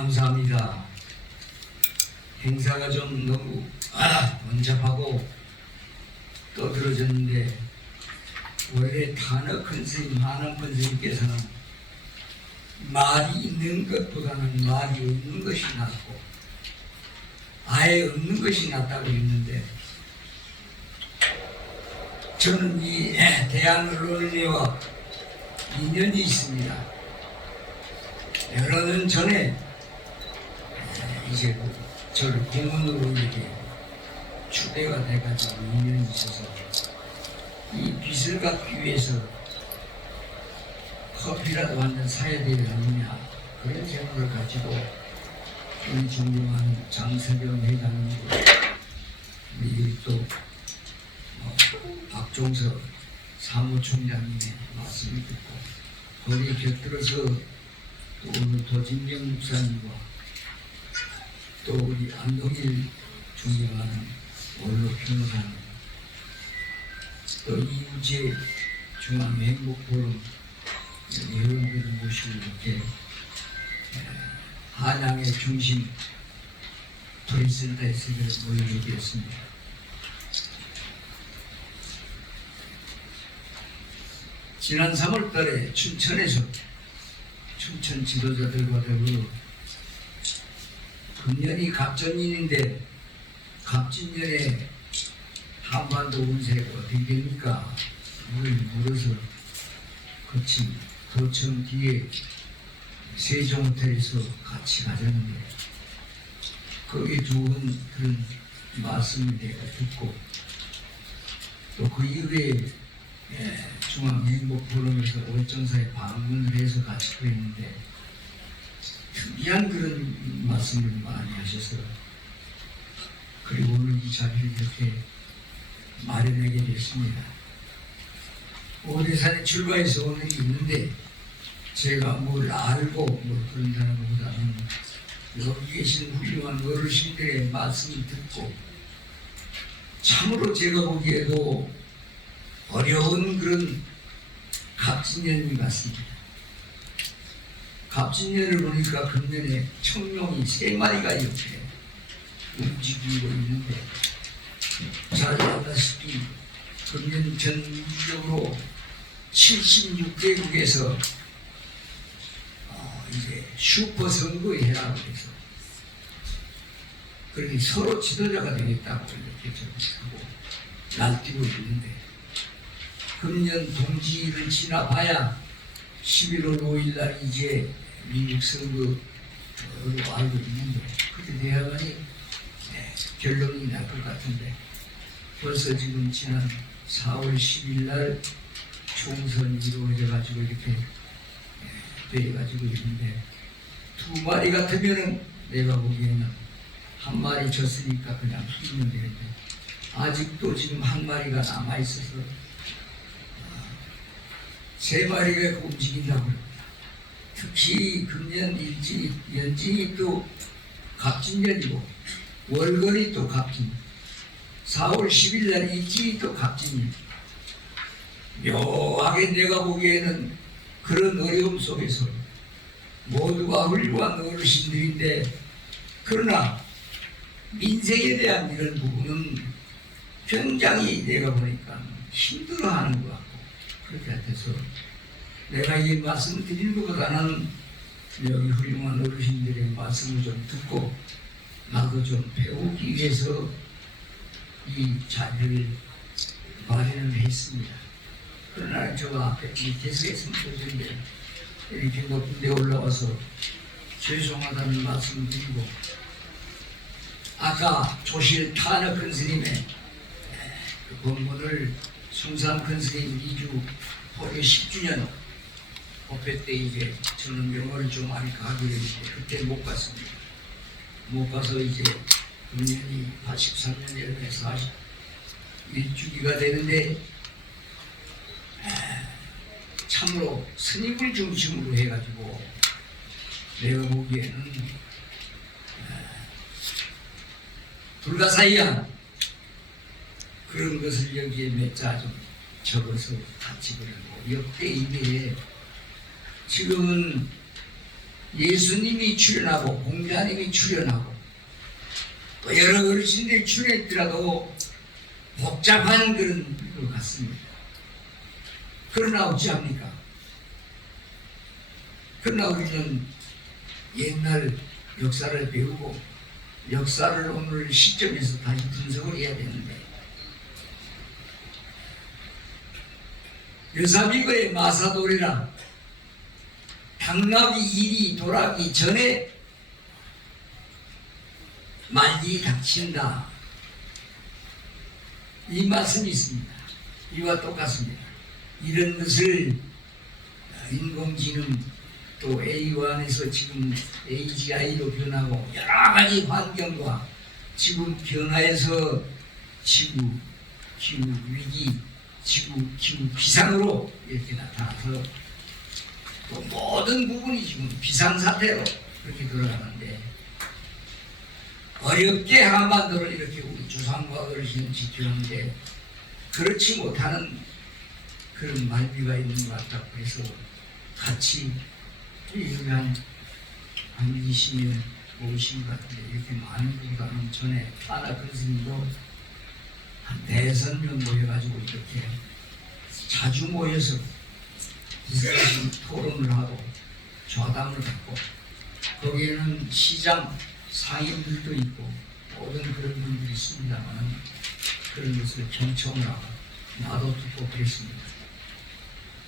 감사합니다. 행사가 좀 너무 번잡하고 떠들어졌는데 원래 탄핵 큰 스님, 한암 큰 스님께서는 말이 있는 것보다는 말이 없는 것이 낫고 아예 없는 것이 낫다고 했는데 저는 이 대한언론회와 인연이 있습니다. 여러 년 전에 이제 저를 공원으로 이렇게 추대가 돼가지고 인연이 있어서 이 빚을 갚기 위해서 커피라도 한 잔 사야 되지 않느냐 그런 생각을 가지고 우리 존경하는 장세경 회장님도 우리 또 박종석 사무총장님의 말씀을 듣고 거기에 곁들어서 또 오늘 도진명 목사님과 또 우리 안동일 존경하는 원로 변호사님 또 이우재 중앙행복포럼 여러분들을 모시고 이렇게 한양의 중심 토리센터에 모이게 되었습니다. 지난 3월 달에 춘천에서 춘천 지도자들과 더불어 금년이 갑전년인데 갑진년에 한반도 운세가 어떻게 됩니까? 뭘 물어서 거친 도청 뒤에 세종호텔에서 같이 가자는데 거기에 좋은 그런 말씀을 내가 듣고 또 그 이후에 중앙행복포럼에서 월정사에 방문을 해서 같이 보였는데 특이한 그런 말씀을 많이 하셔서 그리고 오늘 이 자리를 이렇게 마련하게 됐습니다. 오대산에 출가해서 오늘이 있는데 제가 뭘 알고 뭐 그런다는 것보다는 여기 계신 훌륭한 어르신들의 말씀을 듣고 참으로 제가 보기에도 어려운 그런 갑진년이 같습니다. 갑진년을 보니까 금년에 청룡이 3마리가 이렇게 움직이고 있는데 잘 알다시피 금년 전국적으로 76개국에서 이제 슈퍼 선거회라고 해서 그렇게 서로 지도자가 되겠다고 이렇게 하고 날뛰고 있는데 금년 동지를 지나봐야 11월 5일날 이제 미국 선거로 알고 있는데 그때 대화관이 결론이 날 것 같은데 벌써 지금 지난 4월 10일날 총선이 이루어져가지고 이렇게 돼가지고 있는데 2마리 같으면은 내가 보기에는 1마리 졌으니까 그냥 이기면 되는데 아직도 지금 1마리가 남아있어서 3마리가 움직인다고 합니다. 특히 금년 연진이 또 갑진년이고 월건이 또 갑진 4월 10일날 일진이 또 갑진입니다. 묘하게 내가 보기에는 그런 어려움 속에서 모두가 훌륭한 어르신들인데 그러나 민생에 대한 이런 부분은 굉장히 내가 보니까 힘들어하는 것 같고 그렇게 같아서 내가 이 말씀을 드리는 것보다는 여기 훌륭한 어르신들의 말씀을 좀 듣고 나도 좀 배우기 위해서 이 자리를 마련을 했습니다. 그러나 저 앞에 밑에서 말씀드렸는데 이렇게 높은 데 올라와서 죄송하다는 말씀을 드리고 아까 조실 탄핵 큰 스님의 그 본문을 숭산 큰 스님 2주 포교 10주년 법회 때 이제 저는 명언을 좀 많이 가고 있는데 그때 못 갔습니다. 못 가서 이제 금년이 83년 열매 41주기가 되는데 참으로 스님을 중심으로 해가지고 내가 보기에는 불가사의한 그런 것을 여기에 몇 자 좀 적어서 같이 그리고 역대 이외에 지금은 예수님이 출연하고 공자님이 출연하고 또 여러 어르신들이 출연했더라도 복잡한 그런 것 같습니다. 그러나 어찌합니까? 그러나 우리는 옛날 역사를 배우고 역사를 오늘 시점에서 다시 분석을 해야 되는데, 여사비거의 마사돌이라 당나귀 일이 돌아가기 전에 말기 닥친다, 이 말씀이 있습니다. 이와 똑같습니다. 이런 것을 인공지능 또 A1에서 지금 AGI로 변하고 여러 가지 환경과 지금 변화에서 지구, 기후 위기, 지구, 기후 비상으로 이렇게 나타나서 또 모든 부분이 지금 비상사태로 그렇게 돌아가는데, 어렵게 한반도를 이렇게 우리 조상과 어르신을 지키는데 그렇지 못하는 그런 말비가 있는 것 같다고 해서 같이 한 20년 오신 것 같은데, 이렇게 많은 분보다는 전에 타나 근스님도 한 4~5명 모여가지고 이렇게 자주 모여서 비슷한 토론을 하고 좌담을 받고, 거기에는 시장 상인들도 있고 모든 그런 분들이 있습니다만 그런 것을 경청을 하고 나도 듣고 그랬습니다.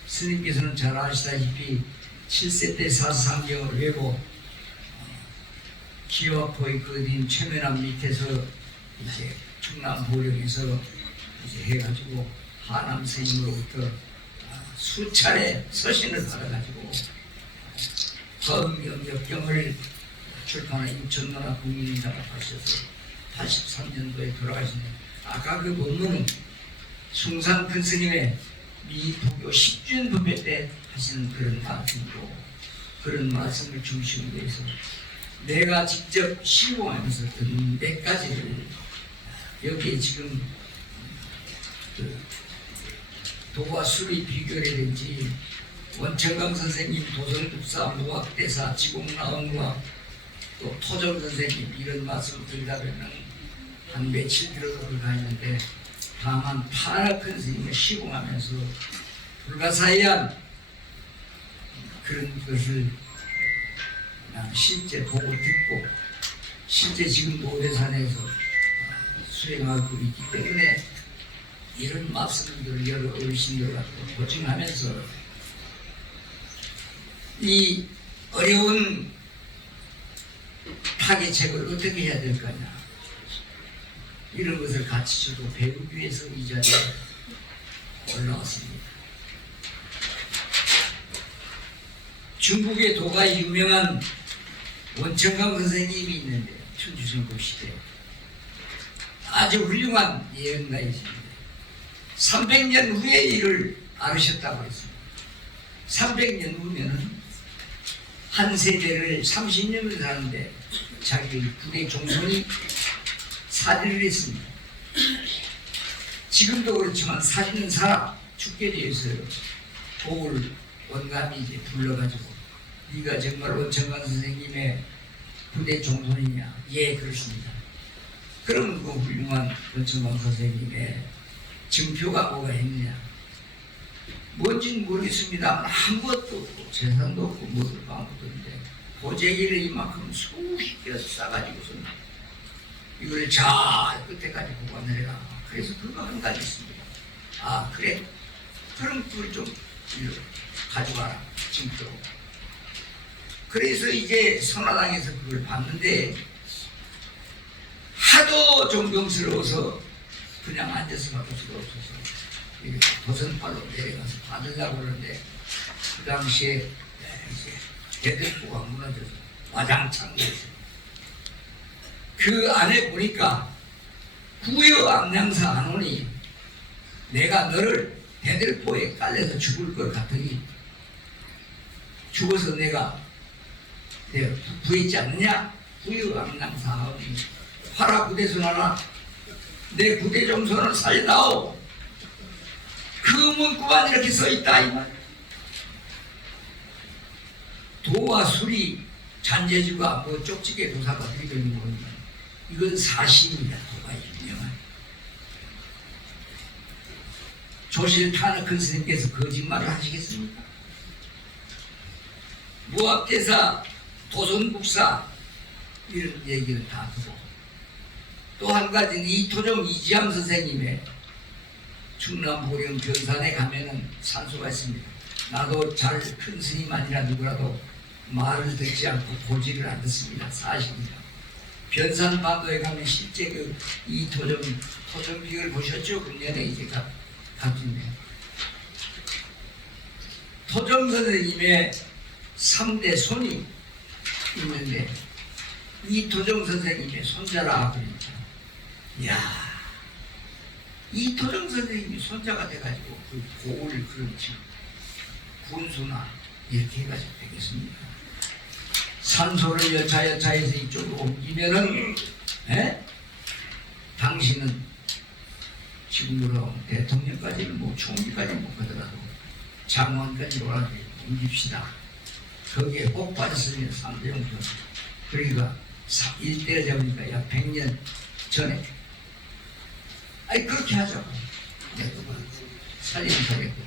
스님께서는 잘 아시다시피 7세 때 사상경을 외고 기와포에 거딘 최면암 밑에서 이제 충남 보령에서 이제 해가지고 하남 스님으로부터 수차례 서신을 받아가지고 범영역경을 출판한 인천문화 국민인자답하셔서 83년도에 돌아가시네요. 아까 그 본문은 숭산 큰 스님의 미부교 10주년 법회 때 하시는 그런 말씀이고, 그런 말씀을 중심으로 해서 내가 직접 시공하면서 듣는 몇 가지를 여기에 지금 그 도와 수리 비결이든지 원천강 선생님 도성국사 무학대사 지공나온과 또 토정 선생님 이런 말씀을 드리다 보면 한 며칠 들어서 가는데, 다만 타나 큰 스님을 시공하면서 불가사의한 그런 것을 실제 보고 듣고 실제 지금 오대산에서 수행하고 있기 때문에 이런 말씀들을 여러 어르신들과 보증하면서 이 어려운 타개책을 어떻게 해야 될 거냐, 이런 것을 같이 저도 배우기 위해서 이 자리에 올라왔습니다. 중국의 도가 유명한 원천강 선생님이 있는데, 천주성국 시대 아주 훌륭한 예언가이십니다. 300년 후에 이를 알으셨다고 했습니다. 300년 후면은 한 세대를 30년을 사는데 자기 군의 종손이 살인을 했습니다. 지금도 그렇지만 살인은 살아 죽게 되어 있어요. 복을 원감이 이제 불러가지고 네가 정말 원천강 선생님의 부대 종손이냐? 예, 그렇습니다. 그럼 그 훌륭한 원천강 선생님의 증표가 뭐가 있느냐? 뭔지는 모르겠습니다. 아무것도 없고 재산도 없고 뭐도 아무것도 없는데 보재기를 이만큼 수십 개 싸가지고서 이걸 잘 끝에까지 보관해라. 그래서 그거 한 가지 있습니다. 아, 그래? 그럼 그걸 좀 가져가라. 증표. 그래서 이제 선화당에서 그걸 봤는데 하도 존경스러워서 그냥 앉아서 받을 수가 없어서 도선발로 내려가서 받으려고 그러는데, 그 당시에 이제 대들보가 무너져서 와장창 됐어요. 그 안에 보니까 구여 암양사 안 오니 내가 너를 대들보에 깔려서 죽을 것 같으니 죽어서 내가 구했지 않느냐? 구여 암양사 하오니 화라 부대손 하나 내 부대 정선을 살려다오. 그 문구만 이렇게 써있다 이 말. 도와 술이 잔재주가 뭐 쪽지게 도사가 어떻게 되는 거냐. 이건 사실입니다. 도가 유명한. 조실 탄핵 큰 스님께서 거짓말을 하시겠습니까? 무학대사, 도선국사 이런 얘기를 다 하고 또 한 가지는 이토종 이지암 선생님의 충남 보령 변산에 가면은 산소가 있습니다. 나도 잘 큰 스님 아니라 누구라도 말을 듣지 않고 고지를 안 듣습니다. 사실입니다. 변산반도에 가면 실제 그 이토종 토종비를 보셨죠? 금년에 이제 갔던데 토종 선생님의 3대 손이 있는데 이토종 선생님의 손자라 그러니까 이야 이토종 선생님이 손자가 돼가지고 그 고을 그렇지 군수나 이렇게 해가지고 되겠습니까? 산소를 여차여차해서 이쪽으로 옮기면은 당신은 지금으로 대통령까지는 뭐 총리까지는 못 가더라도 장관까지 옮깁시다. 거기에 꼭 빠졌으면 3대 용돈. 그러니까 일대를 잡으니까 약 100년 전에 아니 그렇게 하자고 내가 살림하겠고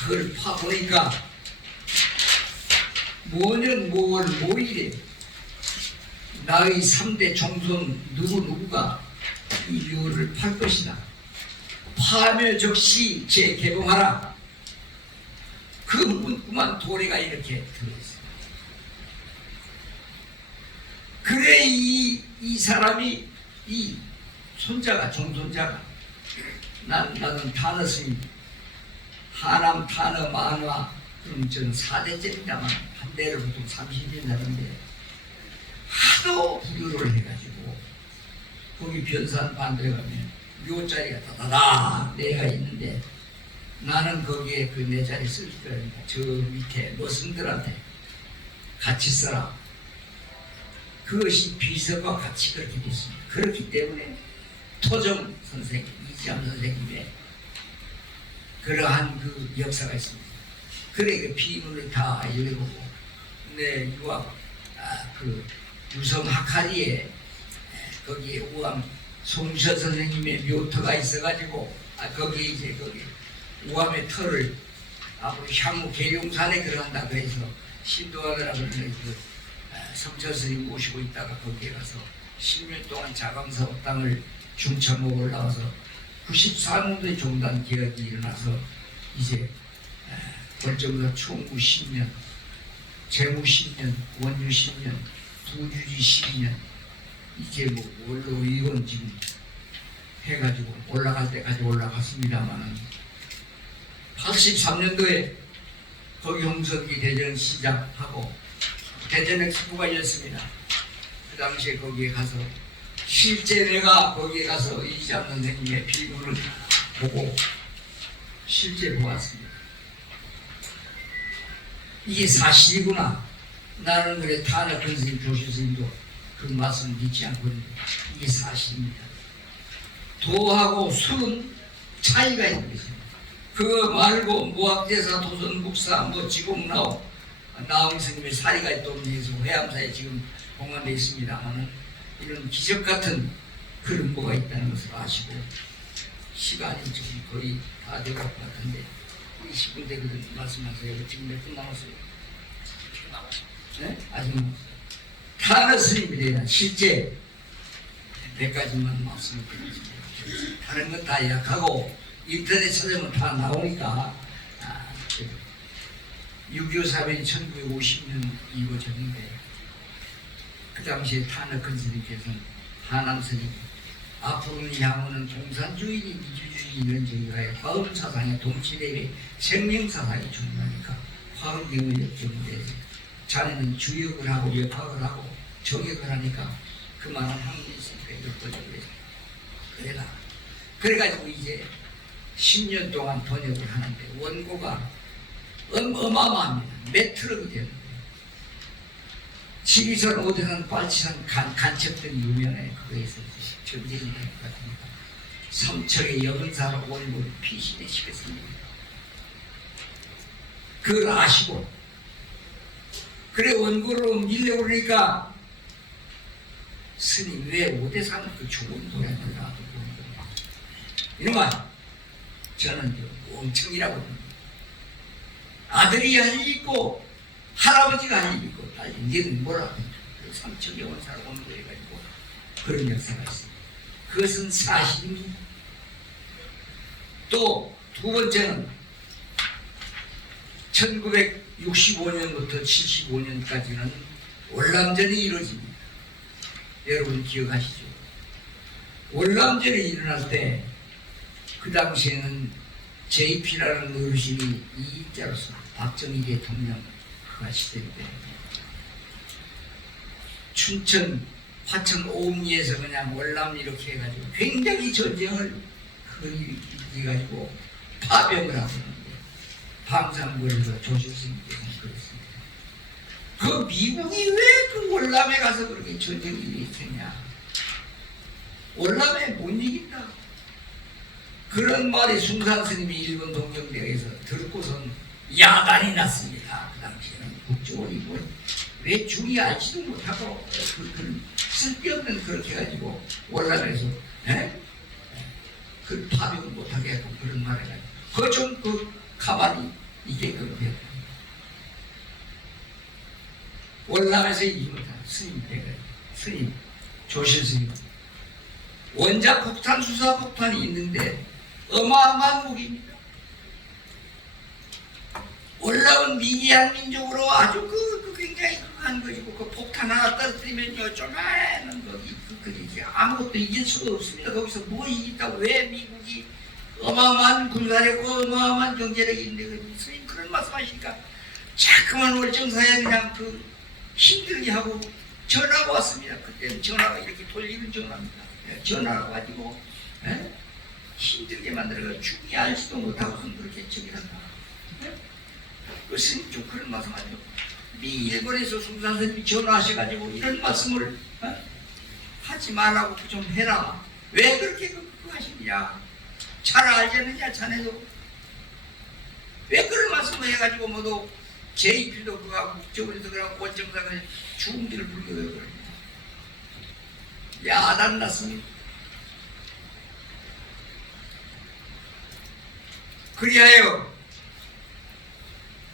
그걸 파보니까 모년 5월 5일에 나의 3대 종손 누구누구가 이 묘를 팔 것이다. 파며 적시 재개봉하라. 그 문구만 도래가 이렇게 들어있어요. 그래 이 사람이 이 손자가 종손자가 나는 탄어 스님 하남 탄어 만화 그럼 저는 4대째입니다만 한 대를 보통 30년 하는데 하도 부유를 해가지고 거기 변산 반도에 가면 묘자리가 다다다 내가 있는데 나는 거기에 그 내 자리 쓸 거니까 저 밑에 머슴들한테 같이 써라. 그것이 비서과 같이 그렇게 됐습니다. 그렇기 때문에 토종 선생님, 이지암 선생님의 그러한 그 역사가 있습니다. 그래 그 비문을 다 열어보고 내 유학 그 유성 하카리에 거기에 우암 송셔 선생님의 묘터가 있어가지고 거기 이제 거기 우암의 터를 앞으로 향후 계룡산에 들어간다 그래서 신도하느라 그러는 그 성철 스님 모시고 있다가 거기에 가서 10년 동안 자강사업 땅을 중차모 올라와서 94년도에 종단 개혁이 일어나서 이제 벌점에서 총무 10년, 재무 10년, 원유 10년, 부주지 12년 이제 뭐 원로 의원 지금 해가지고 올라갈 때까지 올라갔습니다만은 83년도에 거기 홍석기 대전 시작하고 대전 엑스포가 열렸습니다. 그 당시에 거기에 가서 실제 내가 거기에 가서 이지암 선생님의 비문을 보고 실제 보았습니다. 이게 사실이구나. 나는 그래 탄핵 큰 스님 조실 스님도 그 말씀을 믿지 않고 있는데 이게 사실입니다. 도하고 수는 차이가 있는 것입니다. 그거 말고 무학대사 도선국사 뭐 지공나오 나홍 스님의 사리가 또 해암사에 지금 공간되어 있습니다만은 이런 기적 같은 그런 뭐가 있다는 것을 아시고 시간이 지금 거의 다 될 것 같은데 20분 되거든 말씀하세요. 지금 몇 분 남았어요? 네? 아직 탄핵 스님에 대한 실제 몇 가지만 말씀을 드리겠습니다. 다른 건 다 약하고 인터넷 찾으면 다 나오니까 6.25 사변이 1950년 이루어졌는데 그 당시에 탄핵 큰 스님께서는 하남 스님 앞으로는 향후는 공산주의, 민주주의 이런 정가에 화음사상의 동치대회 생명사상이 중요하니까 화음경을 역정인데 자네는 주역을 하고 역학을 하고 정역을 하니까 그만한 학문이 있으니까 엮어주고 그래라. 그래가지고 이제 10년 동안 번역을 하는데 원고가 어마어마합니다. 몇 트럭이 되는데 지리산, 오대산, 빨치산, 간첩 등이 유명해. 그거에서 전쟁이 될 것 같으니까 삼척의 여근사로 원고를 피신해 시켰습니다. 그걸 아시고 그래 원고로 밀려고 그러니까 스님 왜 오대산을 그 좋은 도량을 놔두고 이놈아 저는 멍청이라고 합니다. 아들이 할 일 있고 할아버지가 할 일 있고 다 이제는 뭐라고 삼천경을 살아오는 거 해가지고 그런 역사가 있습니다. 그것은 사실입니다. 또 두 번째는 1965년부터 75년까지는 월남전이 이루어집니다. 여러분 기억하시죠? 월남전이 일어날 때 그 당시에는 JP라는 어르신이 이익자로서 박정희 대통령과 시대인데 춘천 화천 옴리에서 그냥 월남 이렇게 해가지고 굉장히 전쟁을 해가지고 파병을 하고 있는데 방산거리에서 조실스님께서 그랬습니다. 그 미국이 왜 그 월남에 가서 그렇게 전쟁이 일으켰냐? 월남에 못 이긴다. 그런 말이 숭산스님이 일본 동경대에서 듣고선 야단이 났습니다. 그 당시에는 국정원이 왜 중이 알지도 못하고 쓸데없는 그렇게 해가지고 월남에서 그 파병을 못하게 하고 그런 말을 해가지고 그좀 가만히 이게 그렇게 월남에서 이깁니다. 스님 조실스님 원자 폭탄 수사 폭탄이 있는데 어마어마한 무기입니다. 월남은 미개한 민족으로 아주 굉장히 강한 것이고 그 폭탄 하나 떨어뜨리면요 조만한 거기 아무것도 이길 수가 없습니다. 거기서 뭐 이긴다고 왜 미국이 어마어마한 군사력고 어마어마한 경제력이 있는데 스님 그런 말씀하시니까 자꾸만 월정사에 그냥 힘들게 하고 전화가 왔습니다. 그때는 전화가 이렇게 돌리는 전화입니다. 전화가 가지고 힘들게 만들어서 죽이 알지도 못하고선 그렇게 저기한다. 그 스님 좀 그런 말씀하죠. 일본에서 숭산 스님이 전화하셔가지고 이런 말씀을 하지 말라고 좀 해라. 왜 그렇게 하시냐? 잘 알지 않느냐 자네도. 왜 그런 말씀을 해가지고 모두 JP도 그거하고 국정원에서 그러고 원정사가 죽음들을 불러요. 그러냐. 야단 났습니다. 그리하여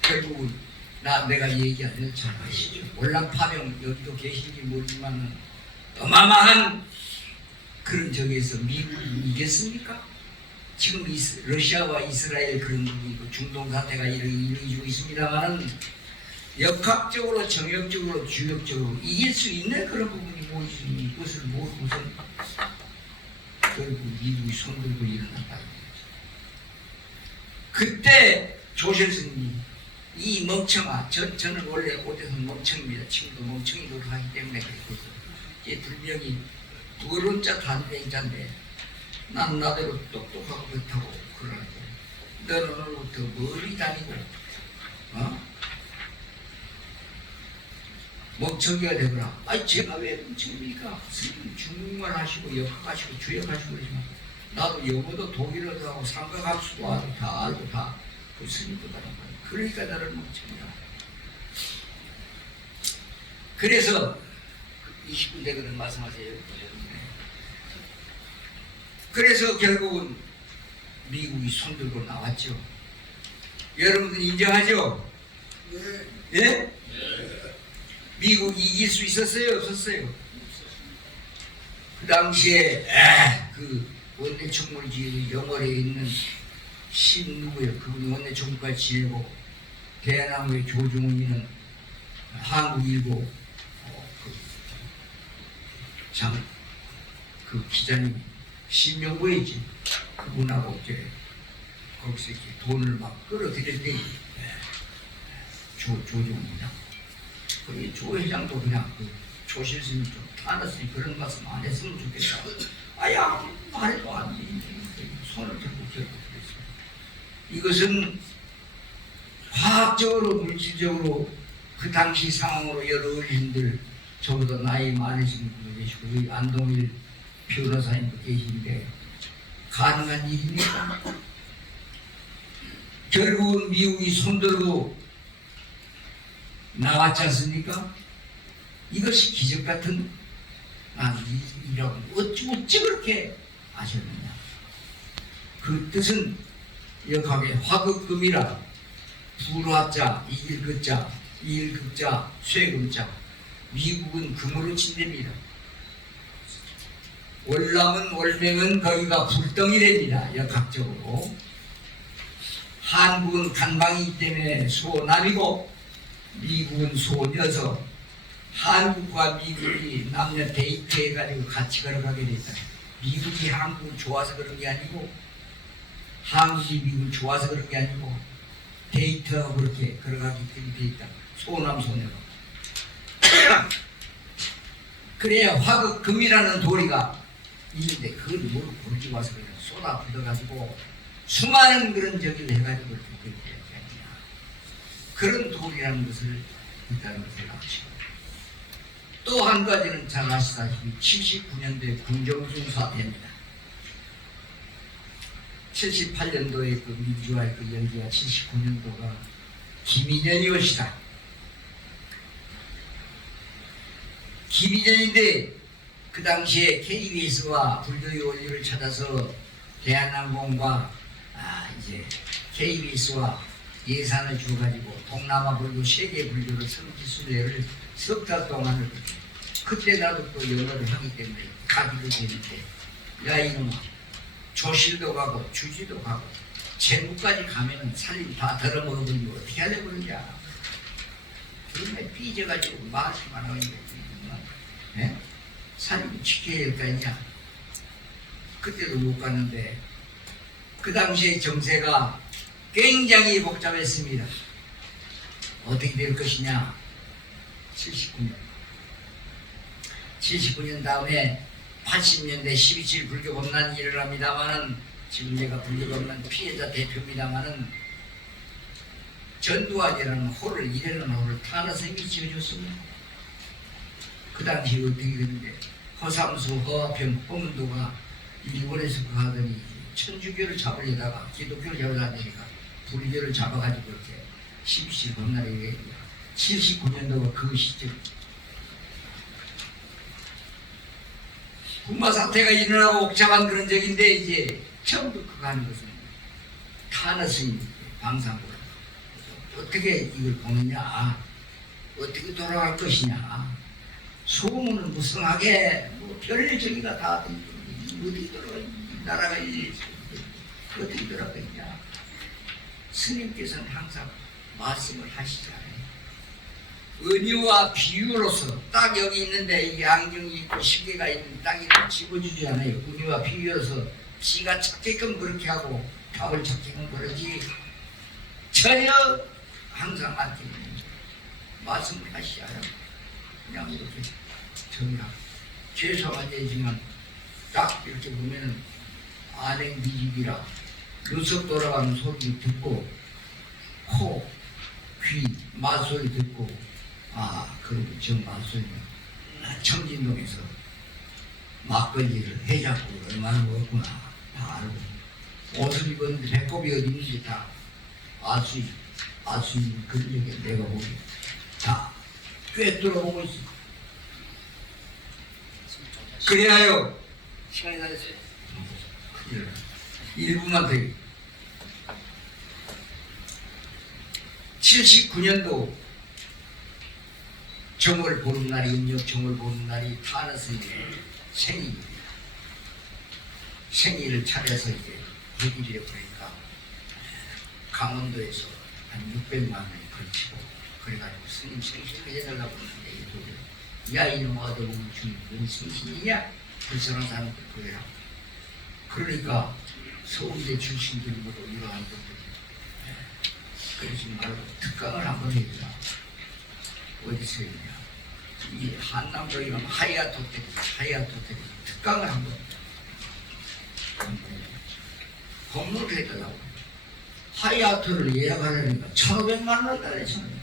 결국은 내가 얘기하는 잘 아시죠? 월남 파병 여기도 계신지 모르지만 어마어마한 그런 적에서 미국이 이겼습니까? 지금 러시아와 이스라엘 그런 중동 사태가 이루어지고 있습니다만은 역학적으로 정역적으로 주역적으로 이길 수 있는 그런 부분이 무엇이니 이것을 모르고선 결국 미국이 손들고 일어났다. 그때 조실스님이 이 멍청아 저는 원래 어디서 멍청입니다. 지금도 멍청이 노릇하기 때문에 그랬거든요. 이 둘명이 부끄러운자 단대인자인데 난 나대로 똑똑하고 그렇다고 그러는데 너는 오늘부터 멀리 다니고 멍청이가 되거라. 아니 제가 왜 멍청입니까? 스님 중국말 하시고 역학하시고 주역하시고 그러지만 나도 영어도 독일어도 하고 삼각함수도 알고 다 알고 다 그 스님도 다른 거야. 그러니까 나를 멍청이야. 그래서 20분 되거든 말씀하세요. 그래서 결국은 미국이 손들고 나왔죠. 여러분들 인정하죠? 네. 예? 네. 미국이 이길 수 있었어요? 없었어요? 그 당시에 그 원내 총무지 영월에 있는 누구예요? 그분이 원내 총무까지 지내고 대한항공의 조종훈이는 한국일보 그 기자님 신명부에 있지. 그분하고 이제 거기서 이렇게 돈을 막 끌어들일 때 조종훈이랑 그리고 조 회장도 그냥 조실스님 좀 타났으니 그런 말씀 안 했으면 좋겠다. 아야 말도 안 돼. 손을 들고 결국 그랬어요. 이것은 과학적으로 물질적으로 그 당시 상황으로 여러 어르신들 저보다 나이 많으신 분도 계시고 여기 안동일 변호사님도 계신데 가능한 일입니까? 결국은 미국이 손들고 나왔지 않습니까? 이것이 기적 같은 이라고 어찌 그렇게 아셨느냐? 그 뜻은 역학의 화극금이라 불화자, 이일극자, 이일극자, 쇠금자, 미국은 금으로 친답니다. 월남은 월맹은 거기가 불덩이랍니다. 역학적으로. 한국은 간방이기 때문에 소남이고 미국은 소녀서 한국과 미국이 남녀 데이트해가지고 같이 걸어가게 됐다. 미국이 한국을 좋아서 그런 게 아니고 한국이 미국을 좋아서 그런 게 아니고 데이트하고 그렇게 걸어가기 때문에 돼 있다. 소남 소녀로. 그래야 화극금이라는 도리가 있는데 그걸 모르고 거기 와서 그냥 쏟아 붓어가지고 수많은 그런 저기를 해가지고 그렇게 되지 않냐. 그런 도리라는 것을 있다는 것을 아시고 또 한 가지는 잘 아시다시피 79년도에 궁정중 사태입니다. 78년도에 그 민주화의 그 열기가 79년도가 김인현이었시다. 김인현인데 그 당시에 KBS와 불교의 원리를 찾아서 대한항공과 이제 KBS와 예산을 줘가지고 동남아 불교, 세계 불교를 성지순례를 석 달 동안을 그때 나도 또 영어를 하기 때문에 가기도 되는데 야 이놈아 조실도 가고 주지도 가고 제국까지 가면은 살림 다 덜어먹어버리면 어떻게 하려고 그러냐. 그러면 삐져가지고 말씀만 하는 거지. 살림 지켜야 될 거 아니냐. 그때도 못 갔는데 그 당시에 정세가 굉장히 복잡했습니다. 어떻게 될 것이냐. 79년 다음에 80년대 12.7 불교법난이 일어납니다마는 지금 내가 불교법난 피해자 대표입니다마는 전두환이라는 호를 이래는 호를 타나 스님이 지어줬습니다. 그 당시 어떻게 됐는데 허삼수, 허화평, 허문도가 일본에서 그 하더니 천주교를 잡으려다가 기독교를 잡으려다니까 불교를 잡아가지고 이렇게 12.7 법난이 79년도가 그 시점. 군마 사태가 일어나고 옥잡한 그런 적인데 이제 처음부터 그거 하는 것은 타나 스님 방상으로 어떻게 이걸 보느냐, 어떻게 돌아갈 것이냐, 소문은 무성하게 뭐 별일 저기가 다 어떻게 돌아가 나라가 어떻게 돌아가겠냐. 스님께서는 항상 말씀을 하시잖아요. 은유와 비유로서 딱 여기 있는데 이 안경이 있고 시계가 있는 딱 이렇게 집어주지 않아요. 은유와 비유로서 지가 찾게끔 그렇게 하고 답을 찾게끔 그러지 전혀 항상 말씀을 하시잖아요. 그냥 이렇게 정리하고 죄송한 얘기지만 딱 이렇게 보면은 안행 미집이라 눈썹 돌아가는 소리 듣고 코, 귀, 맛소리 듣고 그리고 저 맛소리는 청진동에서 막걸리를 해잡고 얼마나 먹었구나 다 알고 옷을 입었는데 배꼽이 어디 있는지 다 아수인 근력에 내가 보기 다 꿰뚫어보고 있어. 그래야요. 시간이 다 됐어요. 1분만 더. 79년도 정월 보름날이 음력 정월 보름날이 타나 스님의 생일입니다. 생일을 차려서 이제 얘기를 해보니까 강원도에서 한 600만 원이 걸치고 그래가지고 스님 생신을 해달라고 하는데 야 이놈아 얻어보면 무슨 생신이냐? 불쌍한 사람들 그래라. 그러니까 서울대 출신들이 모두 이러한 것들이 그러지 말고 특강을 한번 해주라. 어디서 했냐? 이 한남도 이런 하이아토텍 특강을 한번 공모를 해달라고. 하이아토를 예약하려니까 1,500만 원을 달랬잖아요.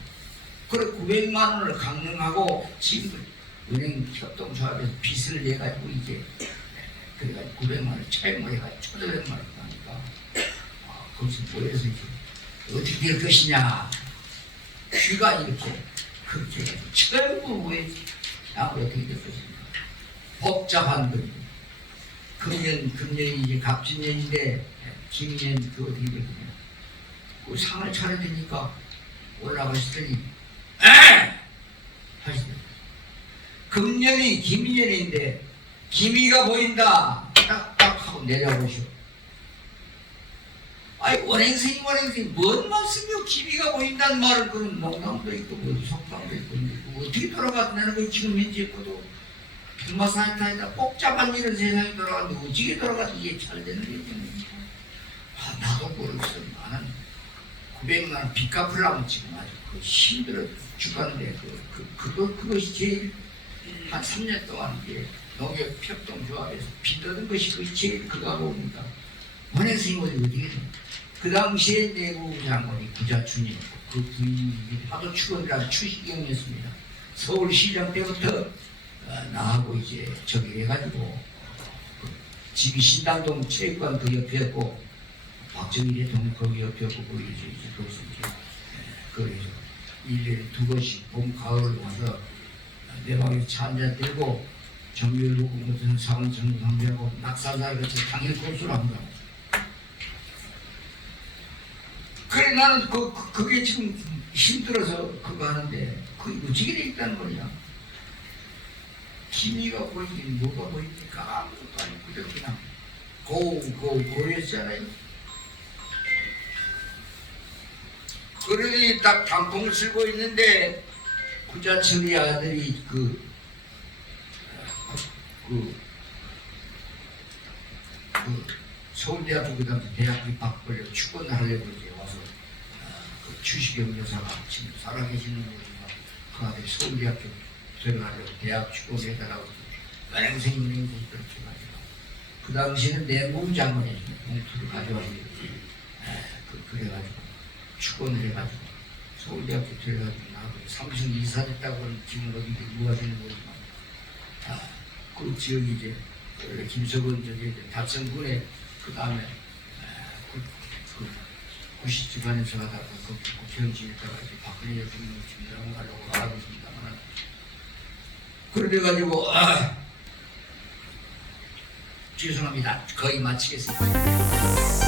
그래 900만 원을 강릉하고 지금 은행 협동조합에서 빚을 내가지고 이제 그래가지고 900만 원을 차용을 해가지고 1,500만 원을 하니까 거기서 모여서 이제 어떻게 될 것이냐. 귀가 이렇게 그렇게 전부 왜 어떻게 될 것입니까? 복잡한 거. 금년이 이제 갑진년인데 김년 그 어떻게 되거든요. 그 상을 차려야 되니까 올라가시더니 하시더니 금년이 김년인데 기미가 보인다. 딱딱 하고 내려보시오. 아이 원행스님 뭔 말씀이요? 기미가 보인다는 말을 그런 농담도 있고 뭐 속담도 있고 뭐 어떻게 돌아갔냐는 거 지금 현재 있고도 백마산타에다 복잡한 이런 세상이 돌아갔는데 어떻게 돌아가도 이게 잘 되는 게 있습니까? 나도 모르겠어. 나는 900만 원 빚 갚으려면 지금 아주 그 힘들어 죽겠는데 그것이 제일 한 3년 동안 이게 농협 협동조합에서 빚 얻은 것이 그것이 제일 그거입니다. 원행스님 어떻게 돼? 그 당시에 내부 장관이 구자춘이었고 그 부인이 하도 축원이라 추시경이었습니다. 서울시장 때부터 나하고 이제 저기 해가지고 집이 신당동 체육관 그 옆이었고 박정희 대통령 거기 옆이었고 거기 이제 거기서 이제 거기서 1년에 2번씩 봄 가을 와서 내 방에서 차 한잔 들고 정밀 보고 무슨 사원 정도 상대하고 낙산사를 같이 당일 코스로 합니다. 그래 나는 그게 지금 힘들어서 그거 하는데 그게 어떻게 돼 있다는 거냐. 기미가 보이긴 뭐가 보입니까? 아무것도 아니고 그대로 그냥 고였잖아요. 그러니 딱 단풍을 쓸고 있는데 구자철이 아들이 서울대학교 그 당시 대학 입학을 축구를 하려고 이제 와서 그 추시경 여사가 지금 살아계시는 거지만 그 아들이 서울대학교 들어가려고 대학 축구를 해달라고 은행생이 그렇게 가지고 그 당시에는 내무부 장관이 봉투를 가져왔는데 그래가지고 축구를 해가지고 서울대학교 들어가지고 나하고 삼성 이사 됐다고 하는 지금 어디 누가 되는 거지만 그 지역이 이제 김석은 저기 달성군에 그 다음에 그 구시 집안에서 하다가 그 국회의원 지냈다가 이제 박근혜 대통령 집이라고 가려고 알고 있습니다만 그래가지고 죄송합니다. 거의 마치겠습니다.